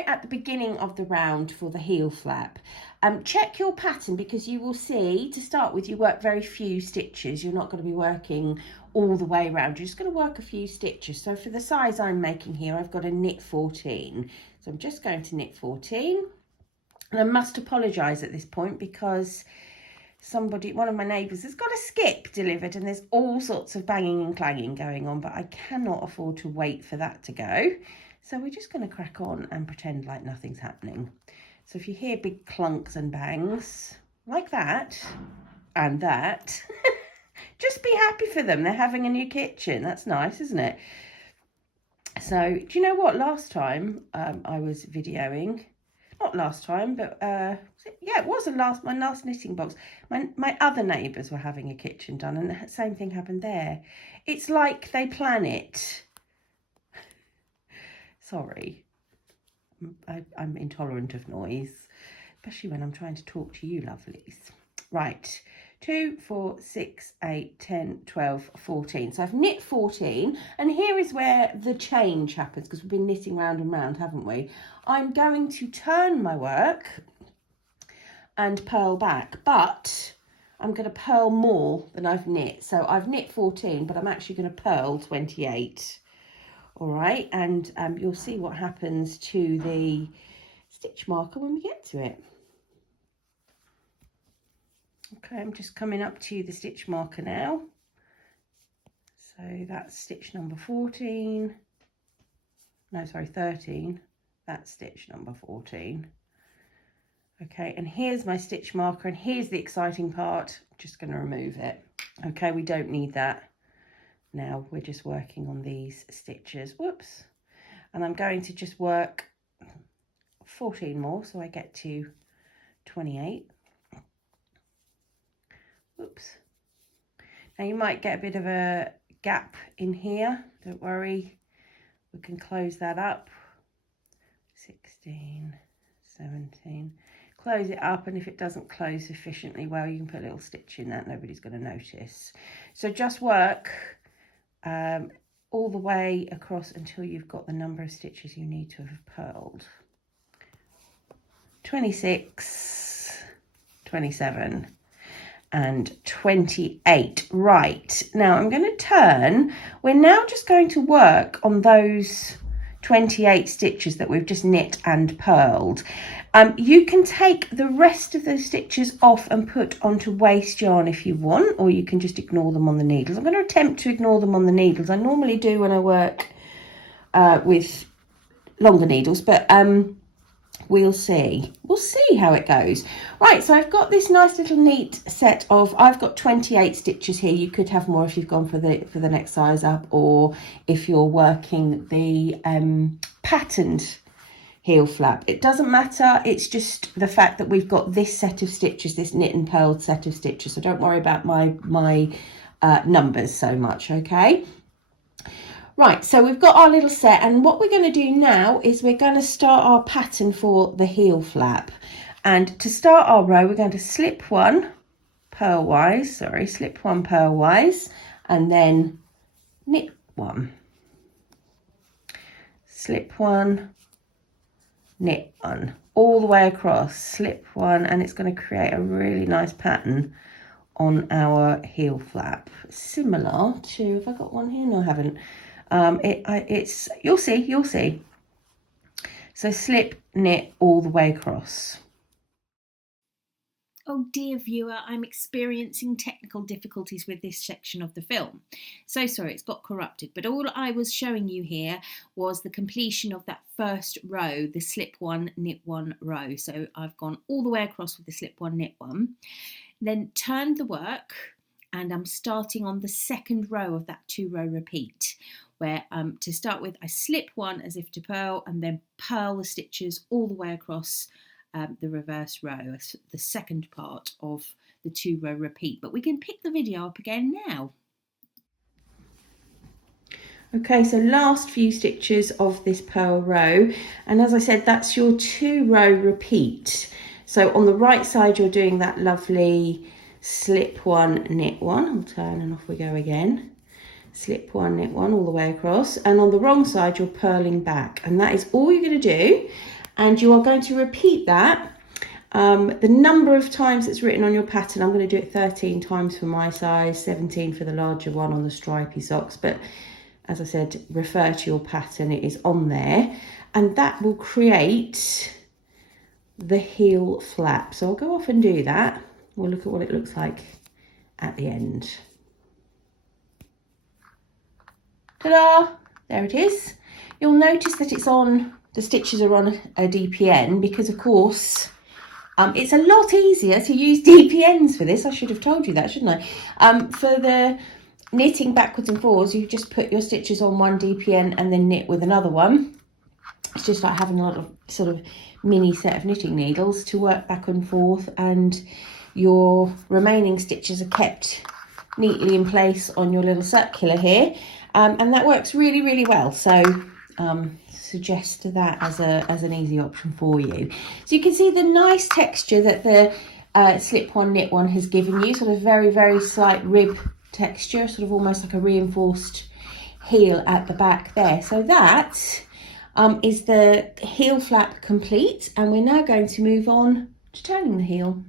here at the beginning of the round for the heel flap. Check your pattern, because you will see, to start with, you work very few stitches. You're not going to be working all the way around. You're just going to work a few stitches. So for the size I'm making here, I've got a knit 14. So I'm just going to knit 14. And I must apologise at this point, because one of my neighbours has got a skip delivered and there's all sorts of banging and clanging going on, but I cannot afford to wait for that to go. So we're just going to crack on and pretend like nothing's happening. So if you hear big clunks and bangs like that and that, just be happy for them. They're having a new kitchen. That's nice, isn't it? So do you know what? Last time I was videoing, not last time, but yeah, it was my last knitting box. My other neighbours were having a kitchen done, and the same thing happened there. It's like they plan it. Sorry, I'm intolerant of noise, especially when I'm trying to talk to you lovelies. Right, 2, 4, 6, 8, 10, 12, 14. So I've knit 14, and here is where the change happens, because we've been knitting round and round, haven't we? I'm going to turn my work and purl back, but I'm going to purl more than I've knit. So I've knit 14, but I'm actually going to purl 28. All right, and you'll see what happens to the stitch marker when we get to it. Okay, I'm just coming up to the stitch marker now. So that's stitch number 14. No, sorry, 13. That's stitch number 14. Okay, and here's my stitch marker, and here's the exciting part. I'm just going to remove it. Okay, we don't need that. Now we're just working on these stitches. Whoops. And I'm going to just work 14 more, so I get to 28. Whoops. Now you might get a bit of a gap in here. Don't worry, we can close that up. 16, 17. Close it up, and if it doesn't close sufficiently well, you can put a little stitch in that. Nobody's going to notice. So just work all the way across until you've got the number of stitches you need to have purled. 26, 27 and 28. Right, now I'm going to turn. We're now just going to work on those 28 stitches that we've just knit and purled. You can take the rest of those stitches off and put onto waste yarn if you want, or you can just ignore them on the needles. I'm going to attempt to ignore them on the needles. I normally do when I work with longer needles, but we'll see how it goes. Right, so I've got this nice little neat set of, I've got 28 stitches here. You could have more if you've gone for the next size up, or if you're working the patterned heel flap. It doesn't matter, it's just the fact that we've got this set of stitches, this knit and purled set of stitches, so don't worry about my numbers so much. Okay, right, so we've got our little set, and what we're going to do now is we're going to start our pattern for the heel flap. And to start our row, we're going to slip one purlwise, and then knit one, slip one, knit one, all the way across, slip one, and it's going to create a really nice pattern on our heel flap, similar to, have I got one here? No, I haven't. It's you'll see. So slip, knit all the way across. Oh dear viewer, I'm experiencing technical difficulties with this section of the film. So sorry, it's got corrupted, but all I was showing you here was the completion of that first row, the slip one, knit one row. So I've gone all the way across with the slip one, knit one, then turned the work, and I'm starting on the second row of that 2-row repeat, where to start with I slip one as if to purl, and then purl the stitches all the way across the reverse row, the second part of the 2-row repeat. But we can pick the video up again now. Okay, so last few stitches of this purl row, and as I said, that's your 2-row repeat. So on the right side you're doing that lovely slip one, knit one. I'll turn and off we go again. Slip one, knit one all the way across, and on the wrong side you're purling back, and that is all you're going to do. and you are going to repeat that the number of times it's written on your pattern. I'm going to do it 13 times for my size, 17 for the larger one on the stripy socks, but as I said, refer to your pattern, it is on there, and that will create the heel flap. So I'll go off and do that. We'll look at what it looks like at the end. Ta-da! There it is. You'll notice that the stitches are on a DPN because, of course, it's a lot easier to use DPNs for this. I should have told you that, shouldn't I? For the knitting backwards and forwards, you just put your stitches on one DPN and then knit with another one. It's just like having a lot of sort of mini set of knitting needles to work back and forth, and your remaining stitches are kept neatly in place on your little circular here, and that works really, really well. So suggest that as an easy option for you. So you can see the nice texture that the slip one knit one has given you, sort of very, very slight rib texture, sort of almost like a reinforced heel at the back there. So that is the heel flap complete, and we're now going to move on to turning the heel.